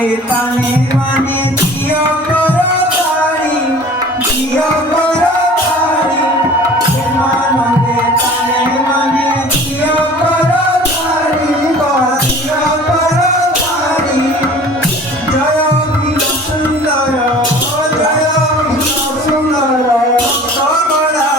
ताने माने जियो करो तारी जियो करो तारी प्रेमानंदे ताने माने जियो करो तारी जियो करो तारी जय भीम सुंदर जय भीम सुंदर कमला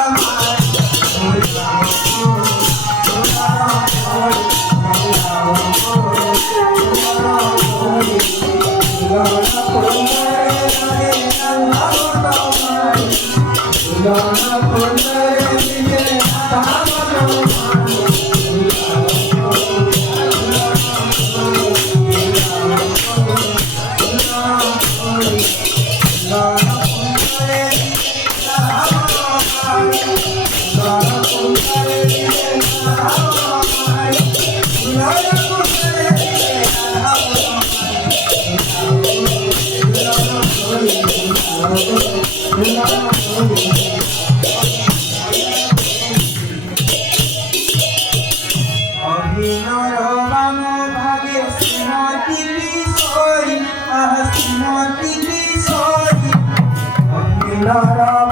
অভিনয় বাম ভাগে শ্রীমতী কিশোরী শ্রীমতী কিশোরী অভিনয় বাম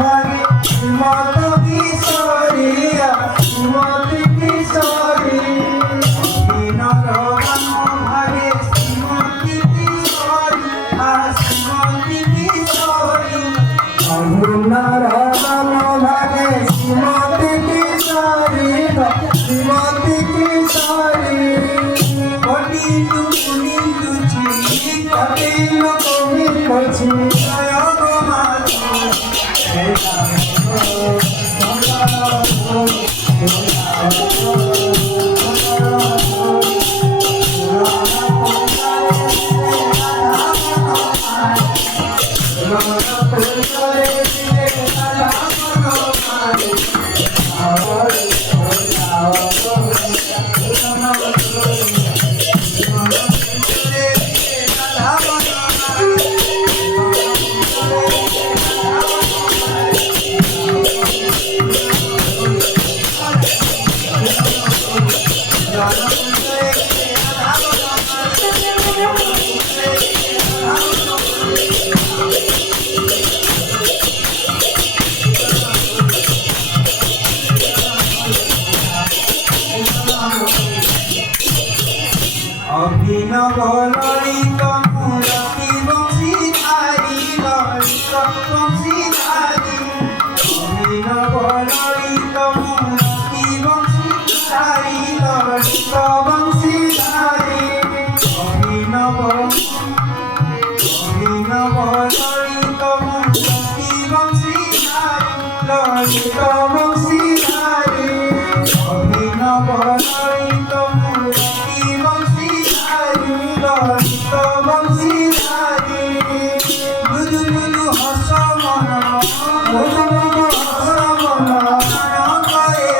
ভাগে শ্রীমতী কিশোরী শ্রীমতী কিশোরী অভিনয় বাম ভাগে শ্রীমতী কিশোরী শ্রীমতী কিশোরী অভিনয় বাম ভাগে শ্রীমতী কিশোরী শ্রীমতী কিশোরী কটিলু কুনিলু ছি কটিলু কুনিলু ছি জয় গো মাতা অভিনব ললিত মূরতি বংশীধারী ললিত বংশীধারী অভিনব ললিত মূরতি বংশীধারী ললিত বংশীধারী অভিনব অভিনব ললিত মূরতি বংশীধারী ললিত বংশীধারী অভিনব ললিত মূরতি ললিত বংশীধারী মৃদু মৃদু হস মন মৃদু মৃদু হস মন করে